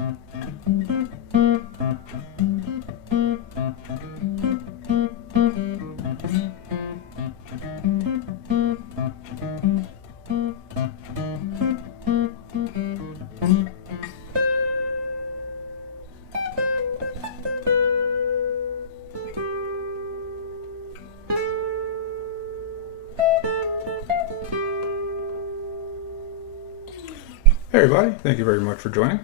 Hey everybody, thank you very much for joining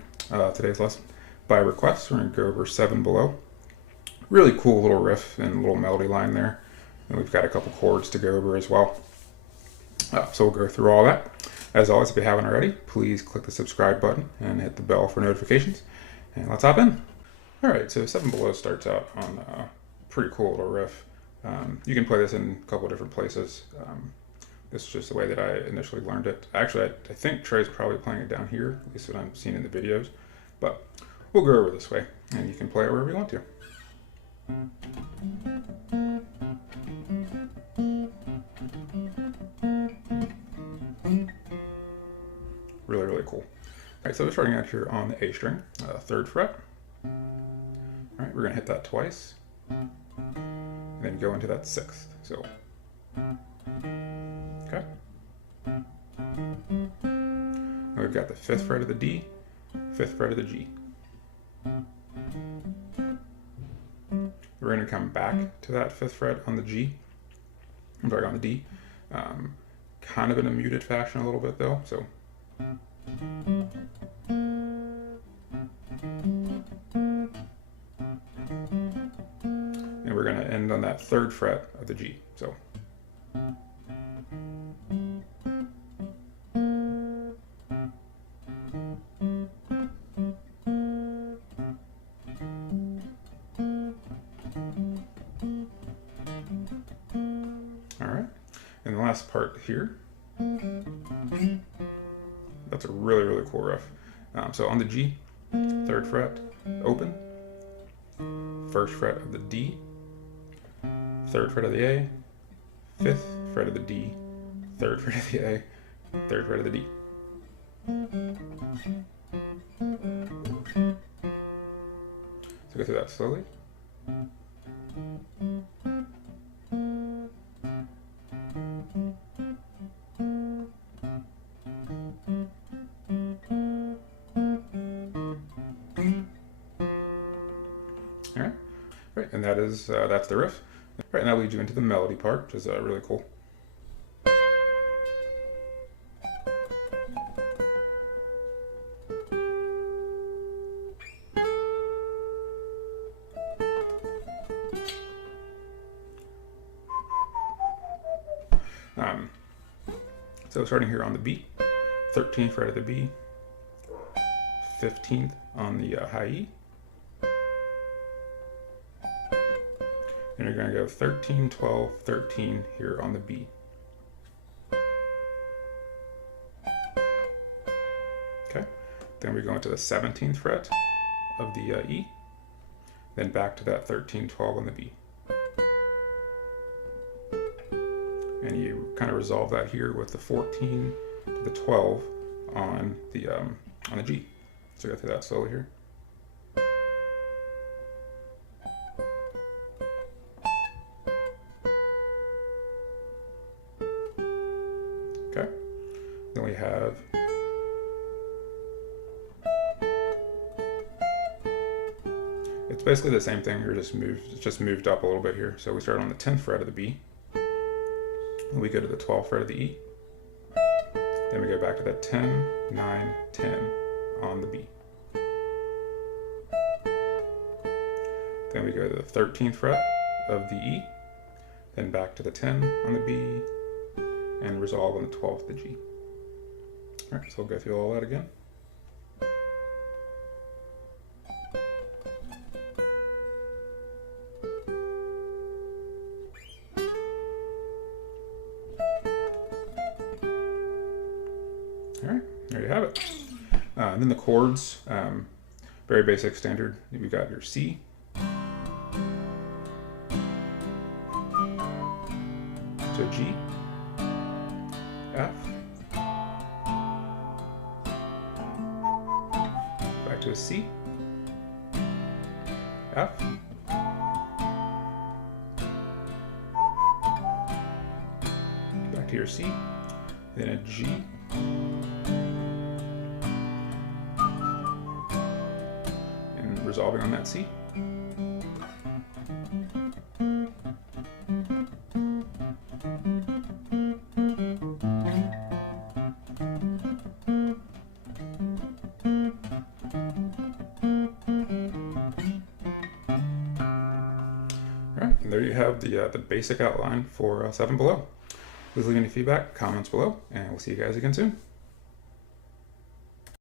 today's lesson. By request, we're going to go over 7 Below. Really cool little riff and little melody line there. And we've got a couple chords to go over as well. So we'll go through all that. As always, if you haven't already, please click the subscribe button and hit the bell for notifications. And let's hop in. Alright, so 7 Below starts out on a pretty cool little riff. You can play this in a couple different places. This is just the way that I initially learned it. Actually, I think Trey's probably playing it down here, at least what I'm seeing in the videos. But we'll go over this way, and you can play it wherever you want to. Really, really cool. All right, so we're starting out here on the A string, 3rd fret. All right, we're gonna hit that twice, and then go into that 6th. So. Okay. Now we've got the 5th fret of the D, 5th fret of the G. We're going to come back to that 5th fret on the G. I'm sorry, on the D. Kind of in a muted fashion a little bit though. So. And we're going to end on that 3rd fret of the G. So. And the last part here, that's a really, really cool riff. So on the G, 3rd fret, open, 1st fret of the D, 3rd fret of the A, 5th fret of the D, 3rd fret of the A, 3rd fret of the D. So go through that slowly. Right, and that's the riff. Right, and that leads you into the melody part, which is really cool. So starting here on the B, 13th fret of the B, 15th on the high E. And you're going to go 13, 12, 13 here on the B. Okay, then we go into the 17th fret of the E, then back to that 13, 12 on the B. And you kind of resolve that here with the 14 to the 12 on the G. So go through that slowly here. Okay, then we have it's basically the same thing. It's just moved up a little bit here. So we start on the 10th fret of the B, then we go to the 12th fret of the E, then we go back to that 10, 9, 10 on the B. Then we go to the 13th fret of the E, then back to the 10 on the B, and resolve on the 12th, the G. All right, so we'll go through all that again. All right, there you have it. And then the chords, very basic standard. We've got your C, to G, F, back to a C, F, back to your C, then a G, and resolving on that C. Alright, and there you have the basic outline for 7 Below. Please leave any feedback, comments below, and we'll see you guys again soon.